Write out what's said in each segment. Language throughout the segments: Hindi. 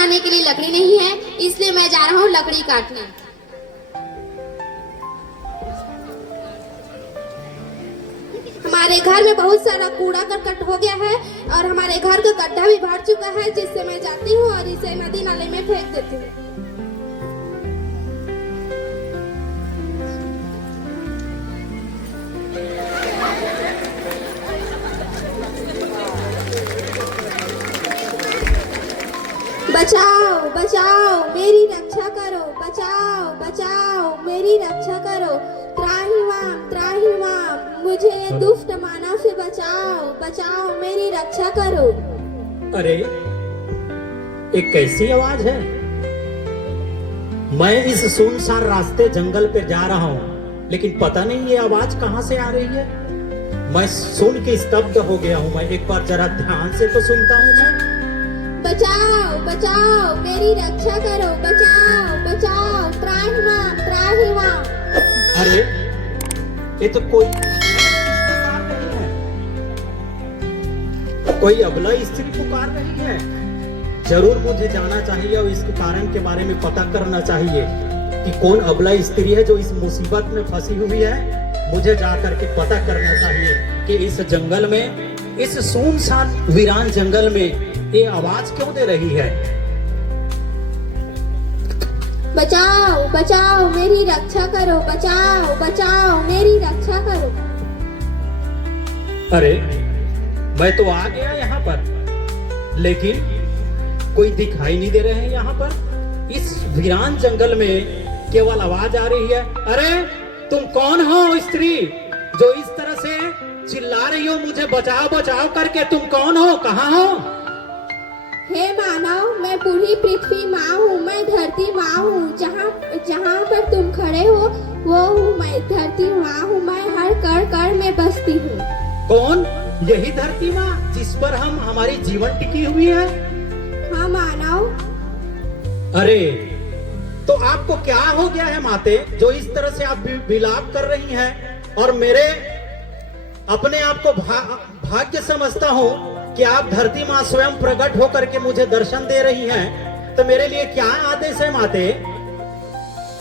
बनाने के लिए लकड़ी नहीं है, इसलिए मैं जा रहा हूँ लकड़ी काटने। हमारे घर में बहुत सारा कूड़ा करकट हो गया है और हमारे घर का गड्ढा भी भर चुका है, जिससे मैं जाती हूँ और इसे नदी नाले में फेंक देती हूँ। बचाओ बचाओ मेरी रक्षा करो, बचाओ बचाओ मेरी रक्षा करो, त्राहिमाम मुझे दुष्ट मानव से बचाओ, बचाओ मेरी रक्षा करो। अरे एक कैसी आवाज है। मैं इस सुनसान रास्ते जंगल पे जा रहा हूँ, लेकिन पता नहीं ये आवाज कहाँ से आ रही है। मैं सुन के स्तब्ध हो गया हूँ। मैं एक बार जरा ध्यान से तो सुनता हूँ मैं। बचाओ बचाओ मेरी रक्षा करो, बचाओ बचाओ त्राहिमाम त्राहिमाम। अरे ये तो कोई पुकार रही है, कोई अबला स्त्री पुकार रही है। जरूर मुझे जाना चाहिए और इसके कारण के बारे में पता करना चाहिए कि कौन अबला स्त्री है जो इस मुसीबत में फंसी हुई है। मुझे जाकर के पता करना चाहिए कि इस जंगल में, इस सुनसान वीरान जंगल में ये आवाज क्यों दे रही है। बचाओ बचाओ मेरी रक्षा करो, बचाओ बचाओ मेरी रक्षा करो। अरे मैं तो आ गया यहाँ पर, लेकिन कोई दिखाई नहीं दे रहे हैं यहाँ पर। इस वीरान जंगल में केवल आवाज आ रही है। अरे तुम कौन हो स्त्री जो इस तरह से चिल्ला रही हो मुझे बचाओ बचाओ करके? तुम कौन हो, कहाँ हो? हे मानव, मैं बूढ़ी पृथ्वी माँ हूँ, मैं धरती माँ हूँ। जहाँ पर तुम खड़े हो वो हूँ मैं, धरती माँ हूँ मैं, हर कण कण में बसती हूँ। कौन? यही धरती माँ जिस पर हमारी जीवन टिकी हुई है? हाँ मानव। अरे तो आपको क्या हो गया है माते, जो इस तरह से आप विलाप कर रही हैं? और मेरे अपने आप को भाग्य समझता हूँ कि आप धरती माँ स्वयं प्रकट होकर के मुझे दर्शन दे रही हैं, तो मेरे लिए क्या आदेश है माते?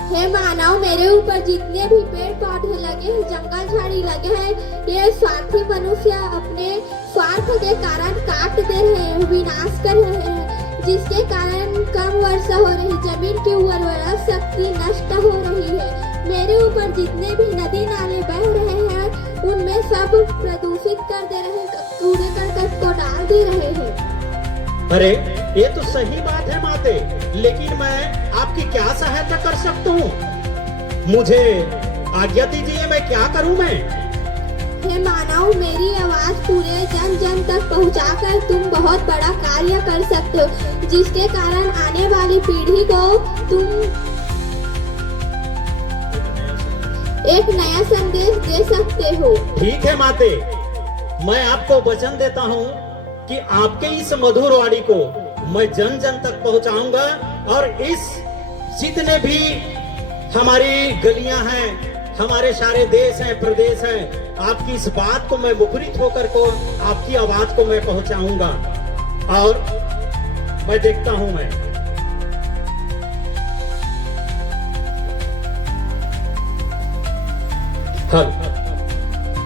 हे मानव, मेरे ऊपर जितने भी पेड़ पौधे लगे हैं, जंगल झाड़ी लगे हैं, ये स्वार्थी मनुष्य अपने स्वार्थ के कारण काट दे रहे हैं, विनाश कर रहे हैं, जिसके कारण कम वर्षा हो रही, जमीन की उर्वरा शक्ति नष्ट हो रही है। मेरे ऊपर जितने भी नदी नाले बह रहे हैं उनमें सब प्रदूषित कर दे रहे हैं, कूड़े करकट को डाल दे रहे हैं। अरे ये तो सही बात है माते, लेकिन मैं आपकी क्या सहायता कर सकता हूँ? मुझे आज्ञा दीजिए, मैं क्या करूँ मैं? हे मानव, मेरी आवाज पूरे जन जन तक पहुंचाकर तुम बहुत बड़ा कार्य कर सकते हो, जिसके कारण आने वाली पीढ़ी को तुम एक नया संदेश दे सकते हो। ठीक है माते, मैं आपको वचन देता हूँ कि आपके इस मधुर वाणी को मैं जन जन तक पहुंचाऊंगा, और इस जितने भी हमारी गलियां हैं, हमारे सारे देश हैं, प्रदेश हैं, आपकी इस बात को मैं मुखरित होकर को आपकी आवाज को मैं पहुंचाऊंगा। और मैं देखता हूं मैं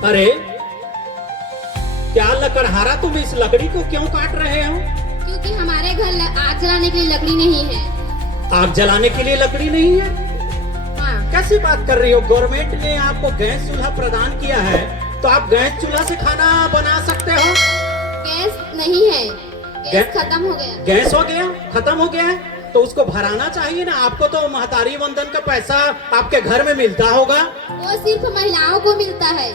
अरे क्या लकड़हारा, तुम इस लकड़ी को क्यों काट रहे हो? क्योंकि हमारे घर आग जलाने के लिए लकड़ी नहीं है। आग जलाने के लिए लकड़ी नहीं है? हाँ। कैसी बात कर रही हो? गवर्नमेंट ने आपको गैस चूल्हा प्रदान किया है, तो आप गैस चूल्हा से खाना बना सकते हो। गैस नहीं है, गैस खत्म हो गया। गैस हो गया, खत्म हो गया है, तो उसको भराना चाहिए ना। आपको तो महतारी वंदन का पैसा आपके घर में मिलता होगा। वो सिर्फ महिलाओं को मिलता है।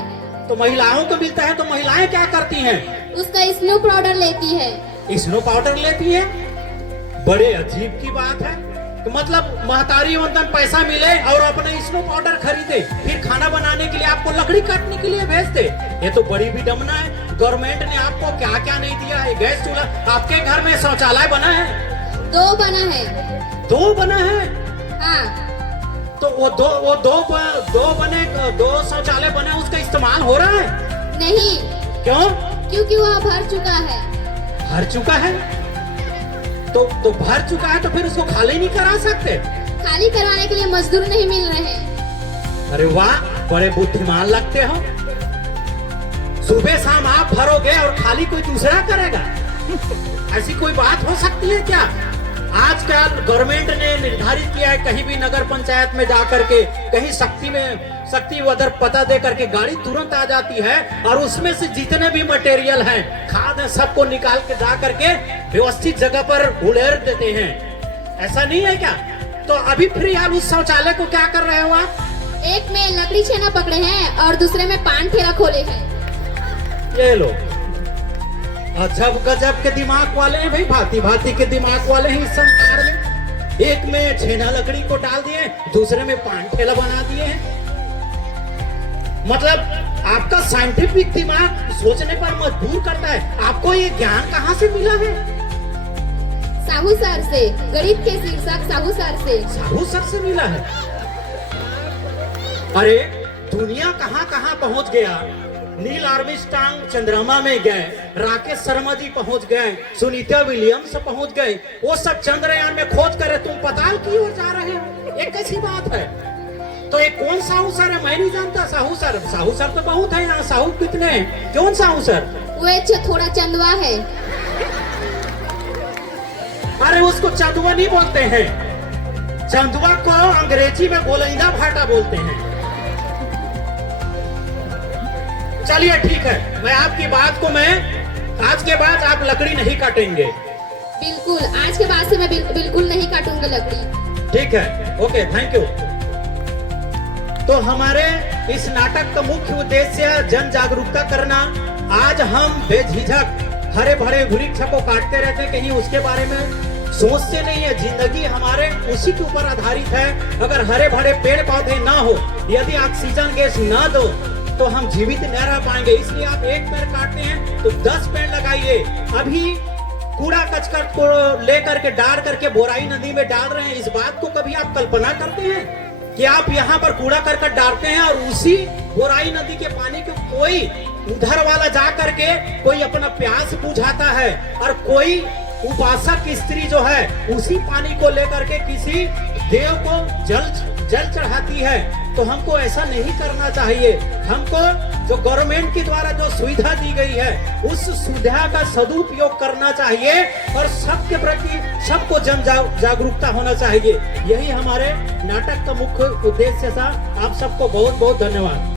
तो महिलाओं को मिलता है, तो महिलाएं क्या करती हैं? उसका स्नो पाउडर लेती है। स्नो पाउडर लेती है? बड़े अजीब की बात है। तो मतलब महतारी वंदन पैसा मिले और अपने स्नो पाउडर खरीदे, फिर खाना बनाने के लिए आपको लकड़ी काटने के लिए भेज दे। ये तो बड़ी विडम्बना है। गवर्नमेंट ने आपको क्या क्या नहीं दिया है। गैस चूल्हा, आपके घर में शौचालय बना है? 2 बना है। 2 बना है? हाँ। तो वो दो शौचालय बने, उसका इस्तेमाल हो रहा है? नहीं। क्यों? क्योंकि वह भर चुका है। भर चुका है? तो भर चुका है तो फिर उसको खाली नहीं करा सकते? खाली करवाने के लिए मजदूर नहीं मिल रहे हैं। अरे वाह, बड़े बुद्धिमान लगते हो। सुबह शाम आप भरोगे और खाली कोई दूसरा करेगा? ऐसी कोई बात हो सकती है क्या? आजकल गवर्नमेंट ने निर्धारित किया है, कहीं भी नगर पंचायत में जाकर के कहीं शक्ति उधर पता दे करके गाड़ी तुरंत आ जाती है और उसमें से जितने भी मटेरियल हैं, खाद है, सबको निकाल के जा करके व्यवस्थित जगह पर उड़ेर देते हैं। ऐसा नहीं है क्या? तो अभी फिर यार उस शौचालय को क्या कर रहे हो आप? एक में लकड़ी छेना पकड़े हैं और दूसरे में पान ठेला खोले हैं। ये लो, अजब गजब के दिमाग वाले हैं भाई, भांति भांति के दिमाग वाले हैं इस संसार में। एक में छेना लकड़ी को डाल दिए, दूसरे में पान ठेला बना दिए हैं। मतलब आपका साइंटिफिक दिमाग सोचने पर मजबूर करता है। आपको ये ज्ञान कहाँ से मिला है? साहू सर से, गणित के शीर्षक साहू सर से। साहू सर से मिला है? अरे दुनिया कहाँ कहाँ पहुँच गया। नील आर्मस्ट्रांग चंद्रमा में गए, राकेश शर्मा जी पहुंच गए, सुनीता विलियम्स पहुंच गए, वो सब चंद्रयान में खोज करे, तुम पताल की ओर जा रहे हो। ये कैसी बात है? तो ये कौन साहू सर है? मैं नहीं जानता। साहू सर तो बहुत है यहाँ। साहू कितने हैं? कौन साहू सर? वो थोड़ा चंदवा है। अरे उसको चंदवा नहीं बोलते हैं, चंदवा को अंग्रेजी में गोलैंदा भाटा बोलते हैं। चलिए ठीक है, मैं आपकी बात को आज के बाद आप लकड़ी नहीं काटेंगे। बिल्कुल, आज के बाद से मैं बिल्कुल नहीं काटूंगा लकड़ी। ठीक है, ओके, थैंक यू। तो हमारे इस नाटक का मुख्य उद्देश्य जन जागरूकता करना। आज हम बेझिझक हरे भरे वृक्ष को काटते रहते हैं, कहीं उसके बारे में सोचते नहीं है। जिंदगी हमारे उसी के ऊपर आधारित है। अगर हरे भरे पेड़ पौधे ना हो, यदि ऑक्सीजन गैस ना दो, तो हम जीवित न रह पाएंगे। इसलिए आप एक पेड़ काटते हैं तो 10 पेड़ लगाइए। अभी कूड़ा कचकट को लेकर के डाल करके बोराई नदी में डाल रहे हैं। इस बात को कभी आप कल्पना करते हैं कि आप यहाँ पर कूड़ा करकट डालते हैं और उसी बोराई नदी के पानी को कोई उधर वाला जा करके कोई अपना प्यास बुझाता है और कोई उपासक स्त्री जो है उसी पानी को लेकर के किसी देव को जल चढ़ाती है। तो हमको ऐसा नहीं करना चाहिए। हमको जो गवर्नमेंट के द्वारा जो सुविधा दी गई है, उस सुविधा का सदुपयोग करना चाहिए और सबके प्रति सबको जन जागरूकता होना चाहिए। यही हमारे नाटक का मुख्य उद्देश्य था। आप सबको बहुत बहुत धन्यवाद।